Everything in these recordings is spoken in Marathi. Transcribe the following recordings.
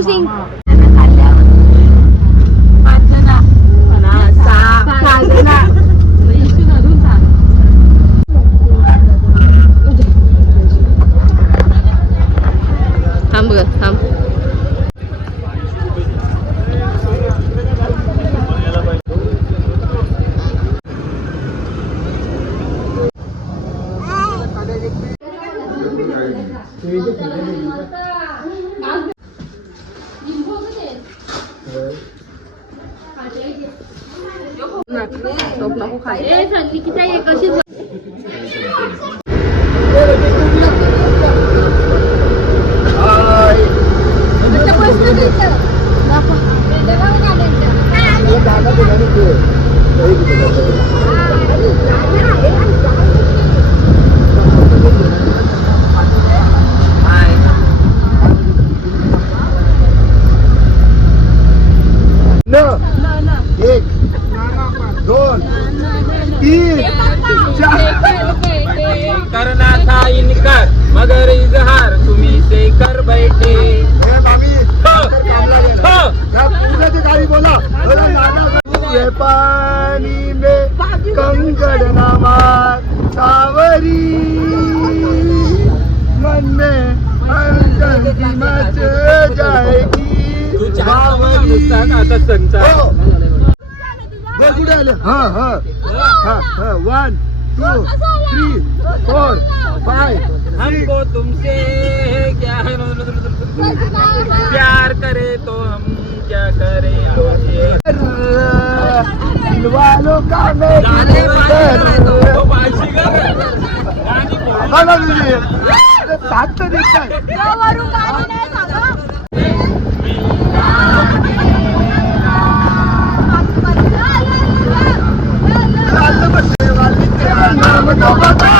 using हे सांगितली की त्या एक आता संचा बघ कुठे आले? हा हा. हा हा. One two three four five हमको तुमसे क्या प्यार करे तो हम क्या करे? वालो का सात तर दिसतात মানবতা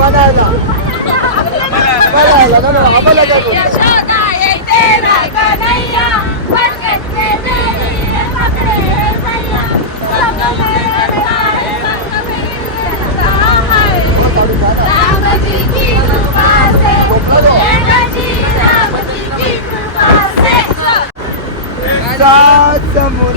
बनायला बनायला ना आम्हाला काय समोर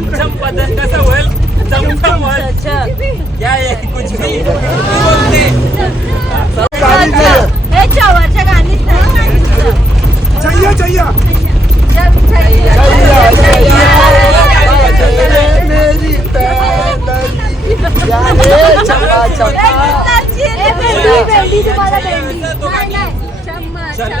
चमचम पतन कसं होईल? चमचम होईल? या कुछ भी. बोलते. हे चावरच्या गाणीच चाहिए चाहिए मेरी चपा चपा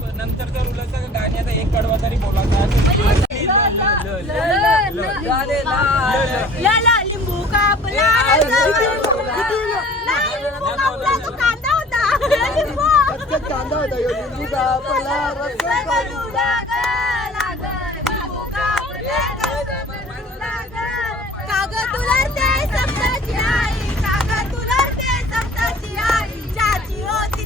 नंतर जर उलट गाण्याचा एक कडवा तरी बोलायचा लिंबू कापला कांदा तुला ते आई आई चाची होती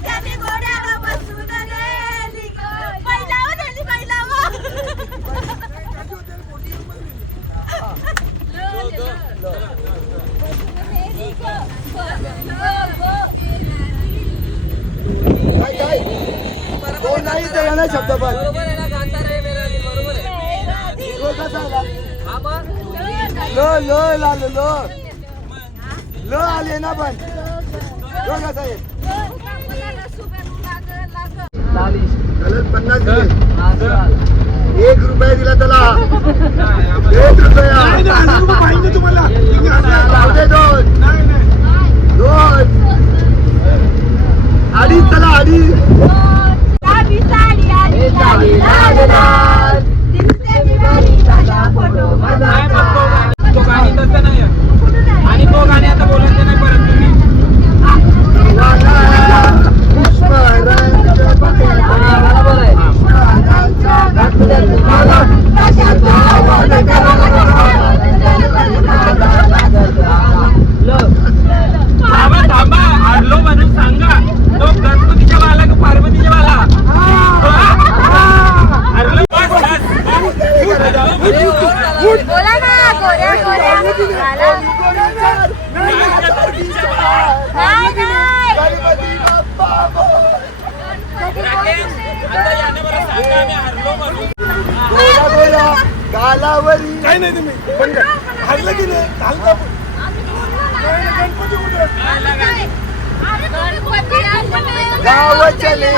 गाव चले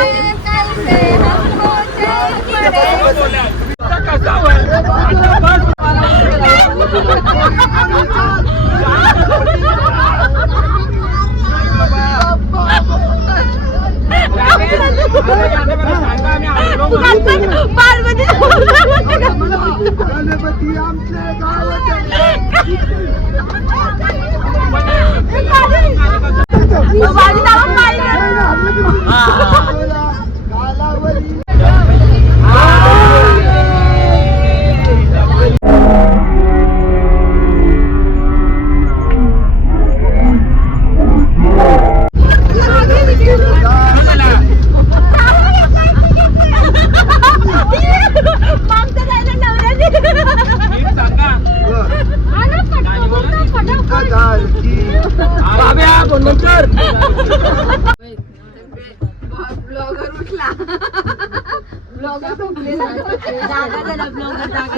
गणपती आमचे गाव चले कालावधी.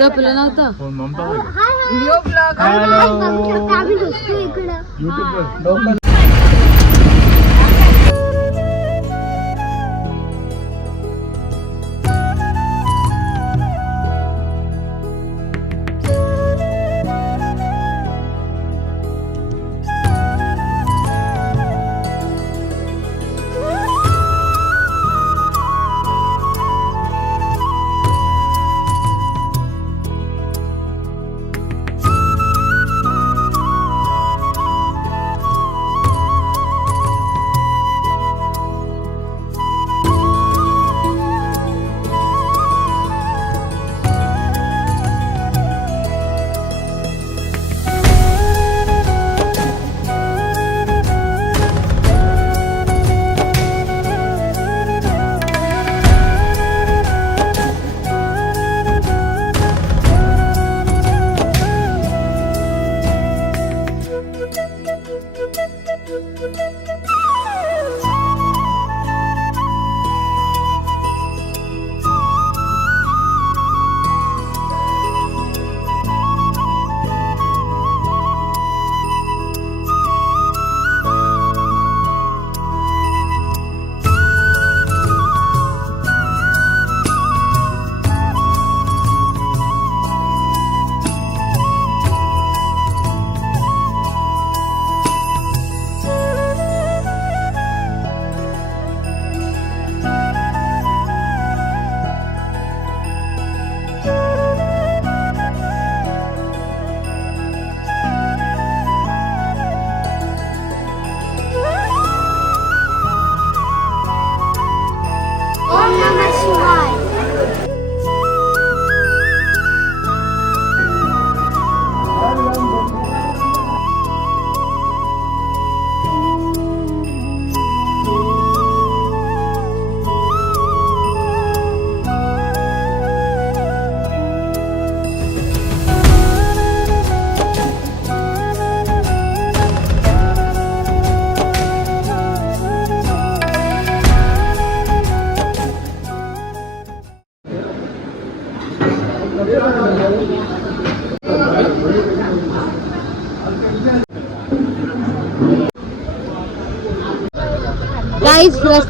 झोपलं नव्हतं? ओम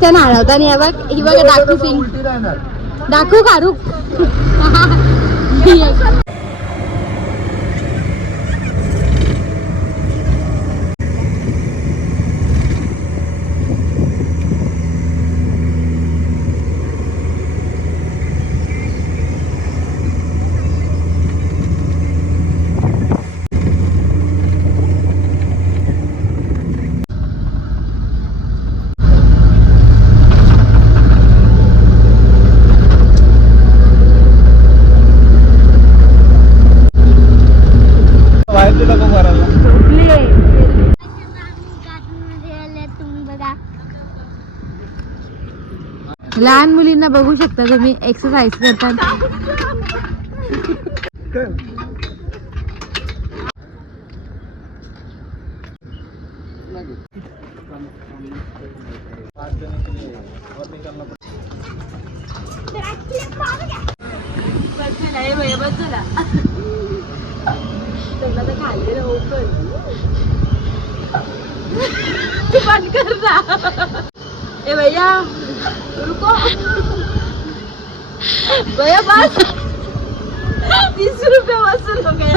काहीच रस्त्याने हळवताना या बघ ही बघा डाकू सिंग डाकू कारू लहान मुलींना बघू शकता तुम्ही एक्सरसाइज करतात ए भैया. रुको. भैया बस. तीस रुपये वसूल हो गया.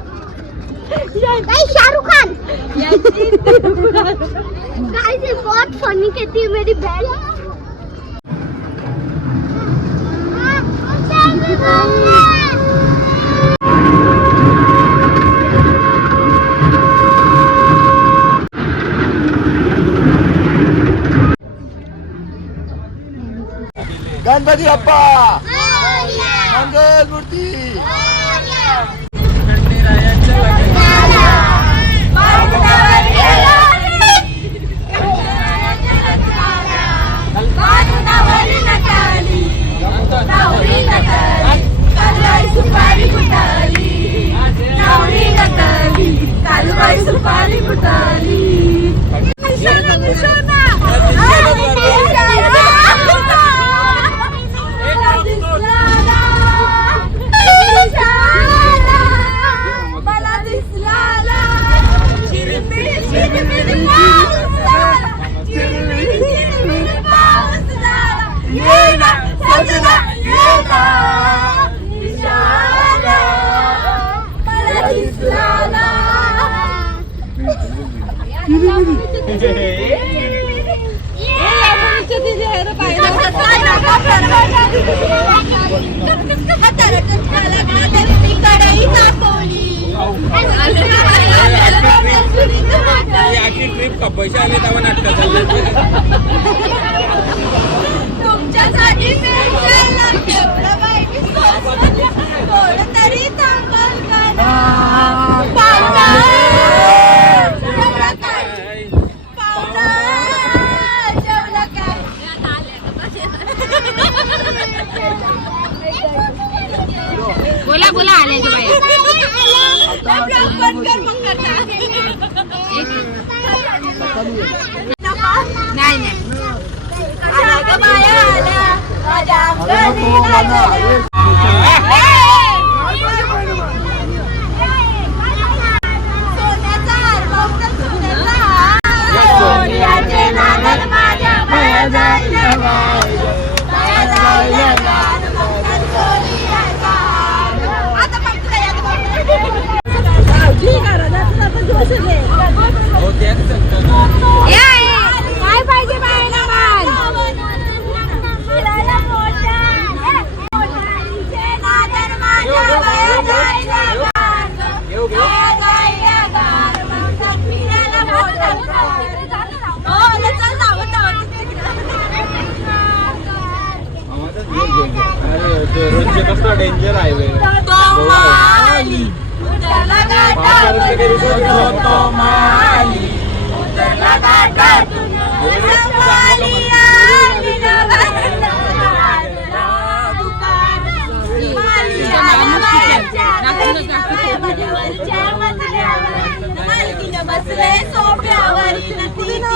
शाहरुख खान गाइस ये बहुत फनी कहती है मेरी बहन गणपती अप्पा आखी ट्रिप का? पैसे आले तेव्हा नाटक तुमच्यासाठी तरी थांबल का ना? पाहुणा, जेवलं काय? पाहुणा, जेवलं काय? बोला बोला आले नाही नाही.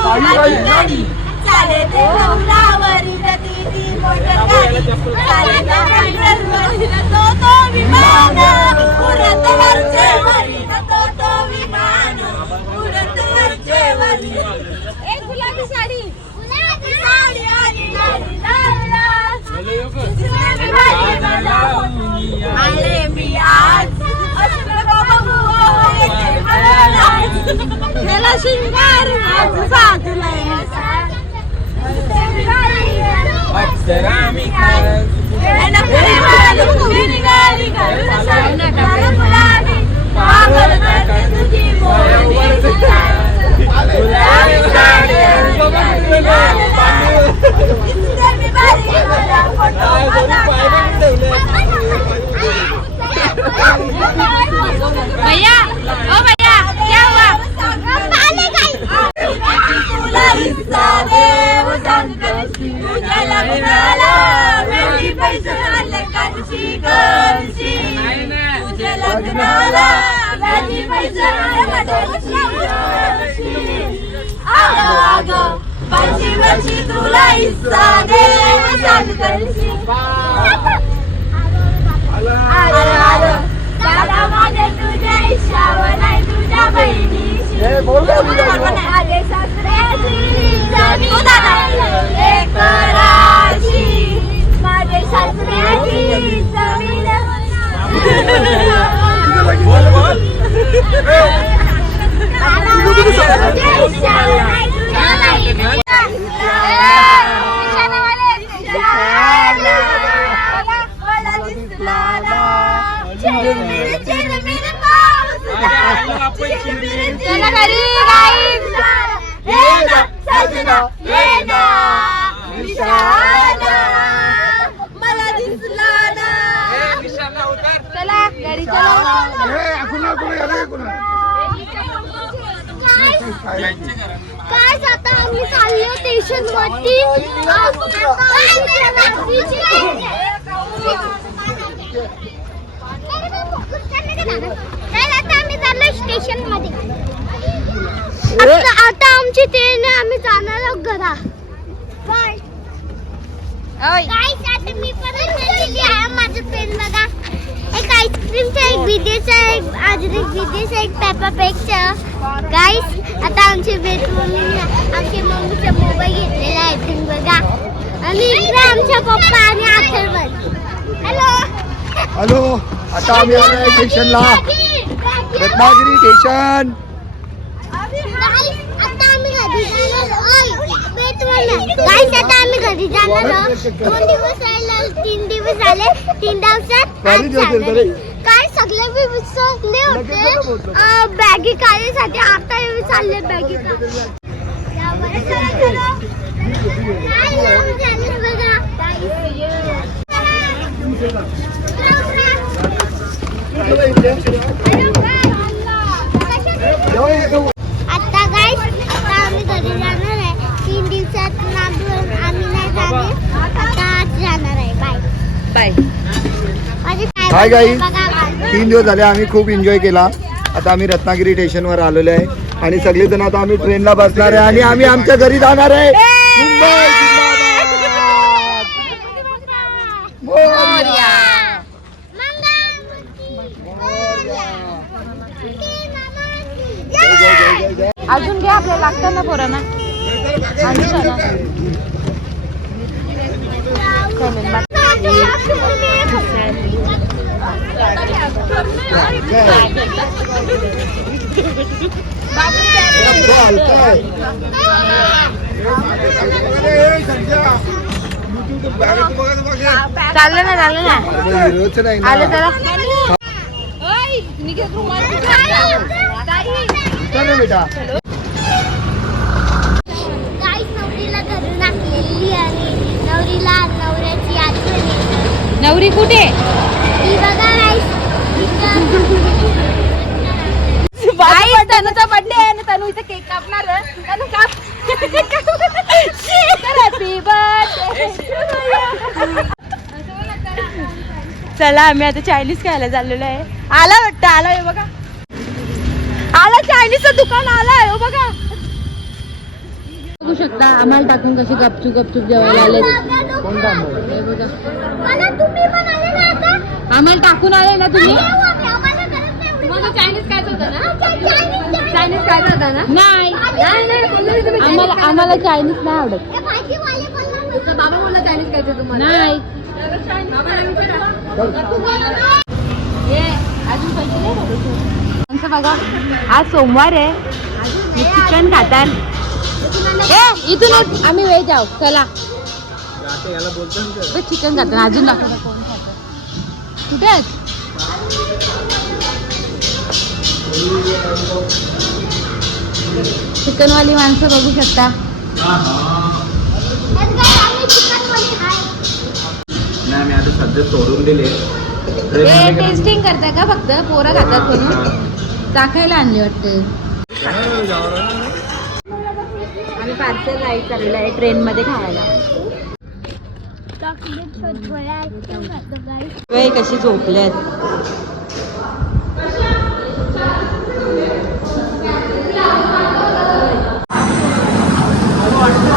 चाले ते डोंगरावरी गती ती मोटर गाडी. चाले ते हँडलवरी तो तो विमान. उडत वरचे वरी तो तो विमान. उडत वरचे वरी एक गुलाबी साडी. गुलाबी साडी. आणि लाली लावला आले मी आज केला शिंगार भैया क्या हुआ तुला हिस्सा देव संकल्पी तुझ्या लग्नाला वेळी पैसे आले तुझ्या लग्नाला वेळी पैसे आले वर्षी तुला हिस्सा तुझ्या इच्छावर नाही तुझ्या बहिणीशी. सासऱ्याची जमीन आहे एकराची. माझे सासऱ्याची जमीन बोल बोल दादा माझे तुझ्या इच्छावर नाही तुझ्या बहिणीशी. मला दिसला ना. चिरमिर, चिरमिर पाऊस झाला. चिरमिर, चिरमिर ये ना, सजना, ये ना. निशाणा. मला दिसला ना. चला, गाडी चला. हे, कुणा कुणा याला हे कुणा? काय आता आम्ही चाललो स्टेशन वरती? स्टेशनमध्ये. आता आमची ट्रेन आहे आम्ही जाणार आहोत घरा मी पण माझं पेन बघा. एक आईस्क्रीमचा एक विदेचा एक एक विदेचा एक पेपा पेकचा गाईस आता आमची बेट मम्मी आमची मम्मीचा मोबाईल घेतलेला आहे तुम्ही बघा. आणि इकडे आमच्या पप्पा आणि अथर्वण हॅलो हॅलो आता आम्ही आलो आहे स्टेशनला रत्नागिरी स्टेशन आता आम्ही घरी जाणार. दोन दिवस राहिले तीन दिवस झाले. तीन दिवसात मी विसरले होते. बॅगी काढण्यासाठी आता चालले बॅगी आता काय आता आम्ही घरी जाणार आहे. तीन दिवसात आम्ही नाही जाणार. आता आज जाणार आहे. बाय बाय बघा बाजू. तीन दिवस झाले आम्ही खूप एन्जॉय केला. आता आम्ही रत्नागिरी स्टेशनवर आलेलो आहे. आणि सगळेजण आता आम्ही ट्रेनला बसणार आहे आणि आम्ही आमच्या घरी जाणार आहे. अजून घ्या आपल्याला लागतं ना पोरांना चल, चल. चाललं ना चाललं ना. आलं बेटा गाईस नवरीला नवऱ्याची आठवण. नवरी कुठे ही बघा गाईस बाई तनुचा बर्थडे आहे ना तनु इथे केक कापणार आहे. तनु काप. हॅपी चला आम्ही आता चायनीज खायला चाललेलो आहे. आला वाटतं आला हे बघा. आला चायनीजचं दुकान आला आहे हो बघा. बघू शकता आम्हाला टाकून कशी गपचूप गपचूप जेवायला आले आम्हाला टाकून आले ना तुम्ही चायनीज काय होतं ना? चायनीज- चायनीज काय होता ना? नाही. आम्हाला आम्हाला चायनीज नाही आवडत. हे. बाबा बोलला चायनीज खायचं तुम्हाला. नाही. अजून पैसे नाही त्यांचं बघा आज सोमवार आहे. चिकन खातात ए इथून. आम्ही वेज आहोत चला. चिकन खातात अजून दाखव. ना कोण खातं कुठे आहेत चिकनवाली माणसं बघू शकता. नाही मी आता सध्या सोडून दिले. ते टेस्टिंग करताय का फक्त? पोरं खातात म्हणून. चाखायला आणली वाटतं. आम्ही पार्सल राईड चाललेलं आहे ट्रेनमध्ये खायला. कशी झोपल्यात. അടുത്ത